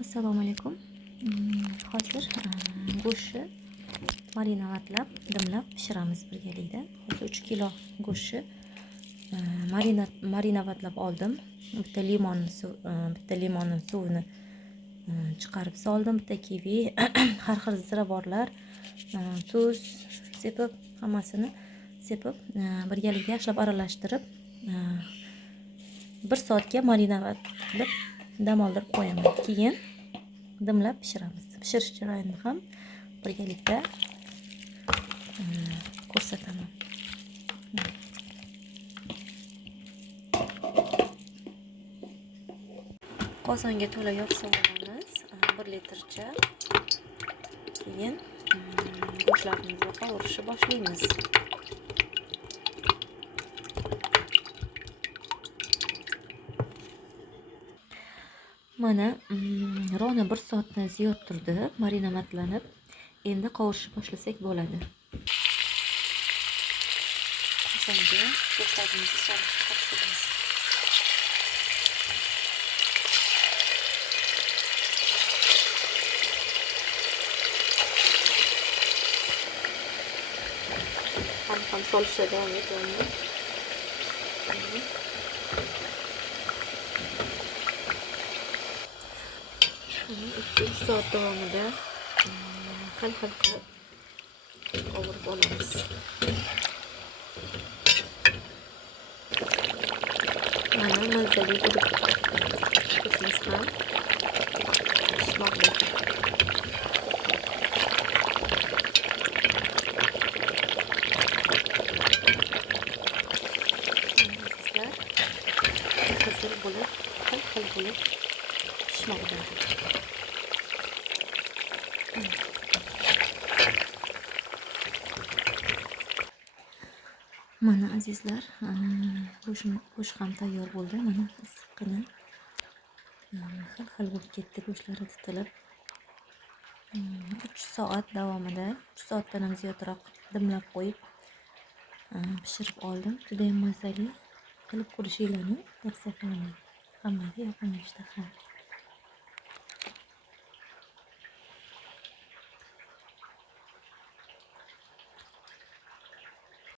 Assalomu alaykum. Hozir go'shtni marinatlab, dimlab pishiramiz birgalikda. Hozir 3 kilo go'shtni marinatlab oldim. Bitta limonning suvini chiqarib soldim, bitta kivi, har xil ziravorlar, tuz sepib, hammasini sepib, birgalikda yaxshilab aralashtirib 1 soatga marinatlab dam oldirib qo'yaman. Keyin dimlab pishiramiz. Pishirish jarayonini ham birgalikda ko'rsataman. Qozonga to'la yog' solamiz, 1 litrcha. Keyin go'shtlarimizni qovurishni boshlaymiz. Mana rona 1 soatdan ziyod turdi, marinatlanib. Endi qovurishni boshlasak bo'ladi. Qozonga go'shtlarimizni solishni boshlaymiz. Ham solishda davom etamiz. 2 soat davomida xil qilib qovurib olamiz. Mana mazali bo'lib go'shtimiz ham pishmoqda. Hazır bo'lib, xil bo'lib pishmoqda. Mana azizlar, go'sht ham tayyor bo'ldi. Mana issiqqina xil bo'lib ketdi, go'shtlari titilib. 3 soat davomida, 3 soatdan ham ziyodroq dimlab qo'yib pishirib oldim. Juda ham mazali. Qilib ko'rishinglarni tavsiya qilaman. Hammaga yoqimli ishtaha.